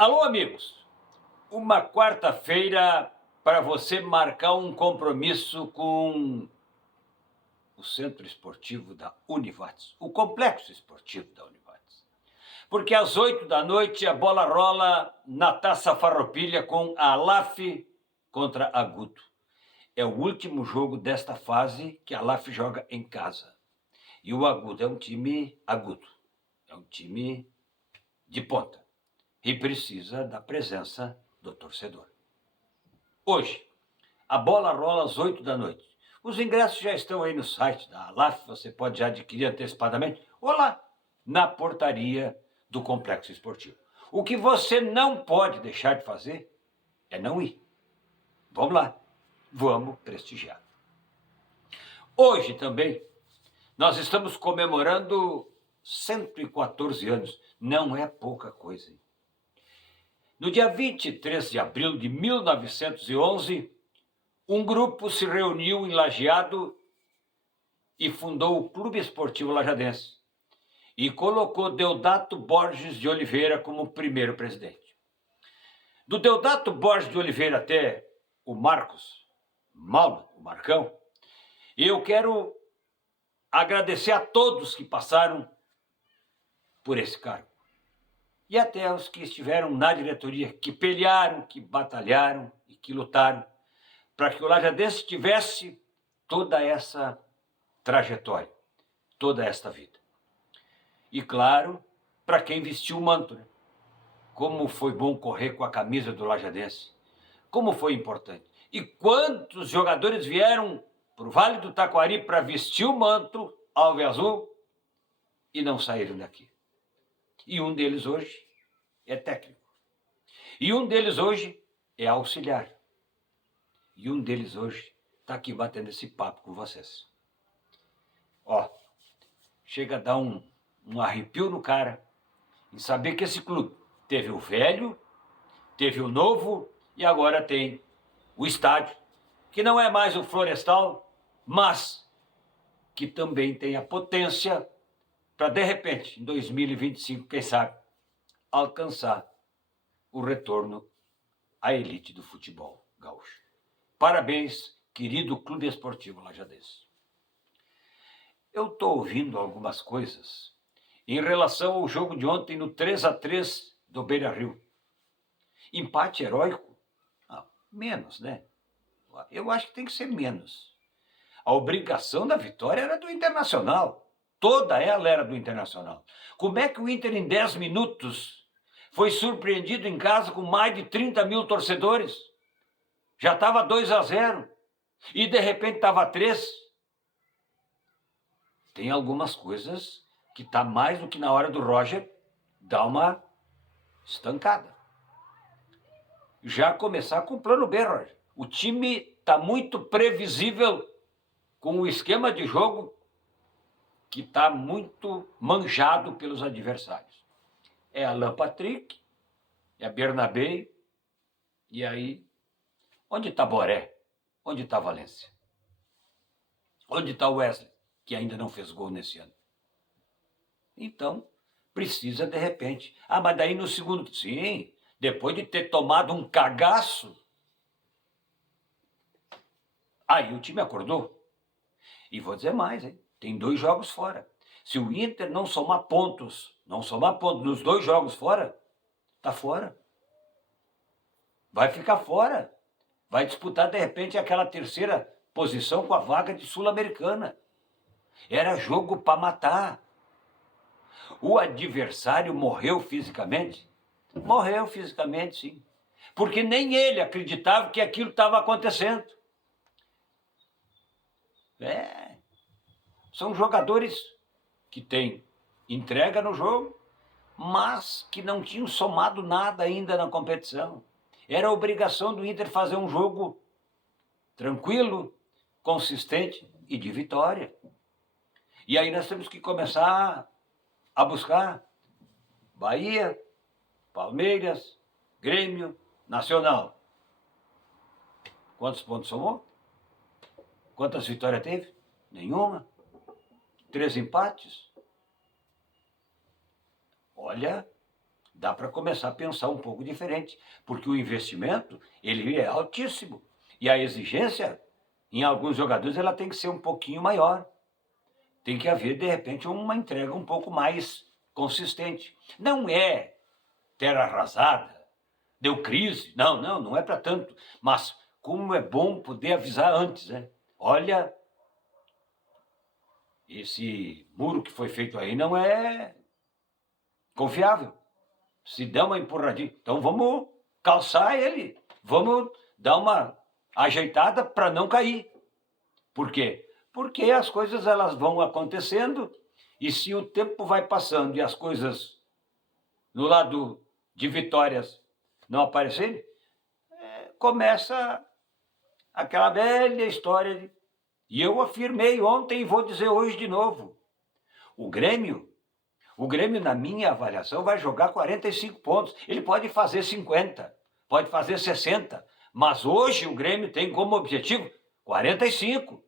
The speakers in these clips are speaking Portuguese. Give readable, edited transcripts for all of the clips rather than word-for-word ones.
Alô, amigos! Uma quarta-feira para você marcar um compromisso com o Centro Esportivo da Univates, o Complexo Esportivo da Univates. Porque às 8 da noite a bola rola na Taça Farroupilha com a LAF contra a Guto. É o último jogo desta fase que a LAF joga em casa. E o Agudo é um time agudo, é um time de ponta e precisa da presença do torcedor. Hoje, a bola rola às 8 da noite. Os ingressos já estão aí no site da LAF, você pode já adquirir antecipadamente, ou lá, na portaria do Complexo Esportivo. O que você não pode deixar de fazer é não ir. Vamos lá, vamos prestigiar. Hoje também, nós estamos comemorando 114 anos. Não é pouca coisa, hein? No dia 23 de abril de 1911, um grupo se reuniu em Lajeado e fundou o Clube Esportivo Lajadense e colocou Deodato Borges de Oliveira como primeiro presidente. Do Deodato Borges de Oliveira até o Marcos Malman, o Marcão, eu quero agradecer a todos que passaram por esse cargo. E até os que estiveram na diretoria, que pelearam, que batalharam e que lutaram para que o Lajadense tivesse toda essa trajetória, toda esta vida. E claro, para quem vestiu o manto, né? Como foi bom correr com a camisa do Lajadense, como foi importante. E quantos jogadores vieram para o Vale do Taquari para vestir o manto alve-azul e não saíram daqui. E um deles hoje é técnico. E um deles hoje é auxiliar. E um deles hoje está aqui batendo esse papo com vocês. Ó, chega a dar um arrepio no cara em saber que esse clube teve o velho, teve o novo e agora tem o estádio, que não é mais o Florestal, mas que também tem a potência para, de repente, em 2025, quem sabe, alcançar o retorno à elite do futebol gaúcho. Parabéns, querido Clube Esportivo Lajadense. Eu estou ouvindo algumas coisas em relação ao jogo de ontem no 3-3 do Beira-Rio. Empate heróico? Ah, menos, né? Eu acho que tem que ser menos. A obrigação da vitória era do Internacional. Toda ela era do Internacional. Como é que o Inter, em 10 minutos, foi surpreendido em casa com mais de 30 mil torcedores? Já estava 2-0 e de repente estava 3. Tem algumas coisas que está mais do que na hora do Roger dar uma estancada. Já começar com o plano B, Roger. O time está muito previsível com o esquema de jogo que está muito manjado pelos adversários. É Alan Patrick, é Bernabé, e aí, onde está Boré? Onde está Valência? Onde está Wesley, que ainda não fez gol nesse ano? Então, precisa de repente. Ah, mas daí no segundo... Sim, depois de ter tomado um cagaço, aí o time acordou. E vou dizer mais, hein? Tem 2 jogos fora. Se o Inter não somar pontos nos 2 jogos fora, tá fora. Vai ficar fora. Vai disputar, de repente, aquela terceira posição com a vaga de Sul-Americana. Era jogo para matar. O adversário morreu fisicamente? Morreu fisicamente, sim. Porque nem ele acreditava que aquilo estava acontecendo. São jogadores que têm entrega no jogo, mas que não tinham somado nada ainda na competição. Era a obrigação do Inter fazer um jogo tranquilo, consistente e de vitória. E aí nós temos que começar a buscar Bahia, Palmeiras, Grêmio, Nacional. Quantos pontos somou? Quantas vitórias teve? Nenhuma. 3 empates. Olha, dá para começar a pensar um pouco diferente, porque o investimento, ele é altíssimo, e a exigência, em alguns jogadores, ela tem que ser um pouquinho maior. Tem que haver, de repente, uma entrega um pouco mais consistente. Não é terra arrasada, deu crise, não é para tanto, mas como é bom poder avisar antes, né? Olha, esse muro que foi feito aí não é confiável. Se der uma empurradinha, então vamos calçar ele, vamos dar uma ajeitada para não cair. Por quê? Porque as coisas elas vão acontecendo e se o tempo vai passando e as coisas no lado de vitórias não aparecerem, começa aquela velha história de... E eu afirmei ontem e vou dizer hoje de novo. O Grêmio, na minha avaliação, vai jogar 45 pontos. Ele pode fazer 50, pode fazer 60, mas hoje o Grêmio tem como objetivo 45.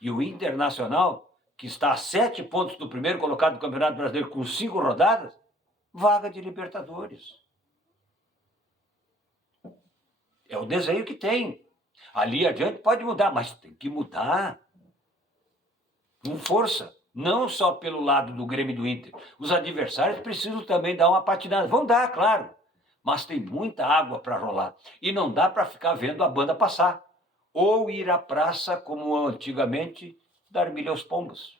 E o Internacional, que está a 7 pontos do primeiro colocado do Campeonato Brasileiro com 5 rodadas, vaga de Libertadores. É o desenho que tem. Ali adiante pode mudar, mas tem que mudar com força. Não só pelo lado do Grêmio e do Inter. Os adversários precisam também dar uma patinada. Vão dar, claro. Mas tem muita água para rolar. E não dá para ficar vendo a banda passar. Ou ir à praça, como antigamente, dar milho aos pombos.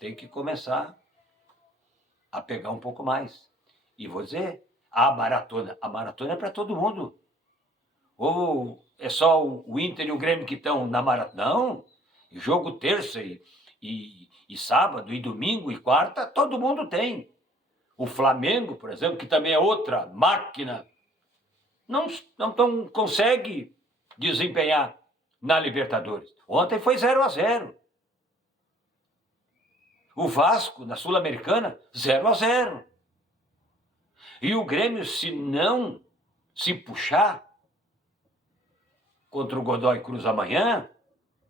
Tem que começar a pegar um pouco mais. E vou dizer, a maratona é para todo mundo. Ou é só o Inter e o Grêmio que estão na maratona? Não. Jogo terça e sábado, e domingo, e quarta, todo mundo tem. O Flamengo, por exemplo, que também é outra máquina, não consegue desempenhar na Libertadores. Ontem foi 0-0. O Vasco, na Sul-Americana, 0-0. E o Grêmio, se não se puxar contra o Godoy Cruz amanhã,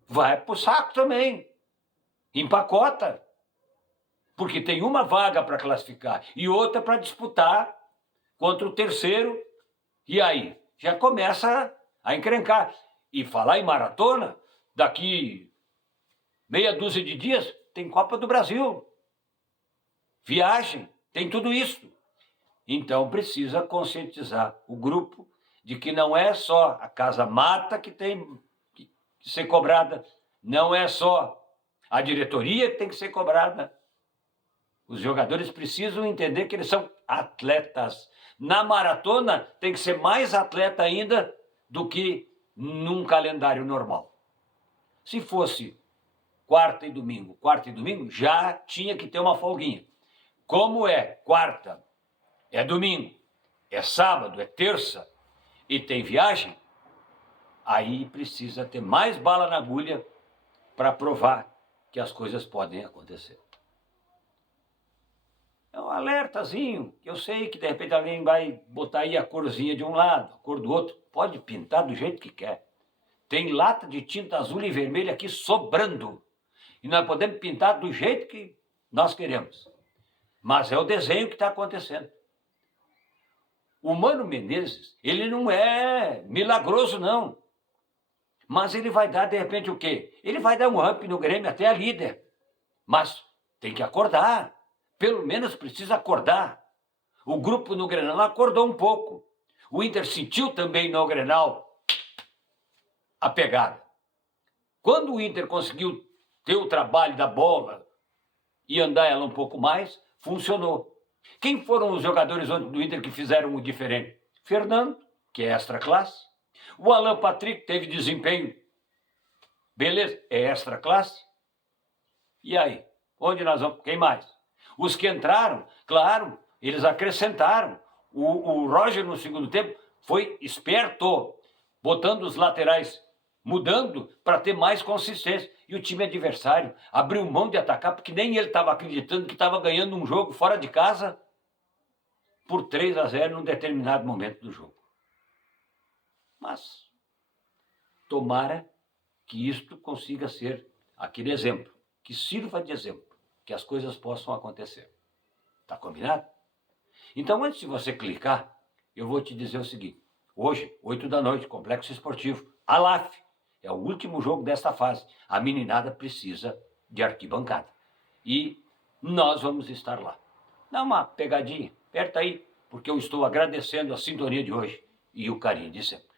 vai pro saco também. Empacota. Porque tem uma vaga para classificar e outra para disputar contra o terceiro. E aí, já começa a encrencar. E falar em maratona, daqui meia dúzia de dias, tem Copa do Brasil. Viagem, tem tudo isso. Então precisa conscientizar o grupo de que não é só a casa mata que tem que ser cobrada, não é só a diretoria que tem que ser cobrada. Os jogadores precisam entender que eles são atletas. Na maratona tem que ser mais atleta ainda do que num calendário normal. Se fosse quarta e domingo, já tinha que ter uma folguinha. Como é quarta, é domingo, é sábado, é terça e tem viagem, aí precisa ter mais bala na agulha para provar que as coisas podem acontecer. É um alertazinho, que eu sei que de repente alguém vai botar aí a corzinha de um lado, a cor do outro, pode pintar do jeito que quer. Tem lata de tinta azul e vermelha aqui sobrando, e nós podemos pintar do jeito que nós queremos. Mas é o desenho que está acontecendo. O Mano Menezes, ele não é milagroso, não. Mas ele vai dar, de repente, o quê? Ele vai dar um up no Grêmio até a líder. Mas tem que acordar. Pelo menos precisa acordar. O grupo no Grenal acordou um pouco. O Inter sentiu também no Grenal a pegada. Quando o Inter conseguiu ter o trabalho da bola e andar ela um pouco mais, funcionou. Quem foram os jogadores do Inter que fizeram o diferente? Fernando, que é extra classe. O Alan Patrick teve desempenho. Beleza, é extra classe. E aí? Onde nós vamos? Quem mais? Os que entraram, claro, eles acrescentaram. O Roger, no segundo tempo, foi esperto, botando os laterais, mudando para ter mais consistência. E o time adversário abriu mão de atacar, porque nem ele estava acreditando que estava ganhando um jogo fora de casa por 3-0 num determinado momento do jogo. Mas tomara que isto consiga ser aquele exemplo, que sirva de exemplo, que as coisas possam acontecer. Tá combinado? Então, antes de você clicar, eu vou te dizer o seguinte. Hoje, 8 da noite, Complexo Esportivo, Alaf, é o último jogo desta fase. A meninada precisa de arquibancada. E nós vamos estar lá. Dá uma pegadinha, aperta aí, porque eu estou agradecendo a sintonia de hoje e o carinho de sempre.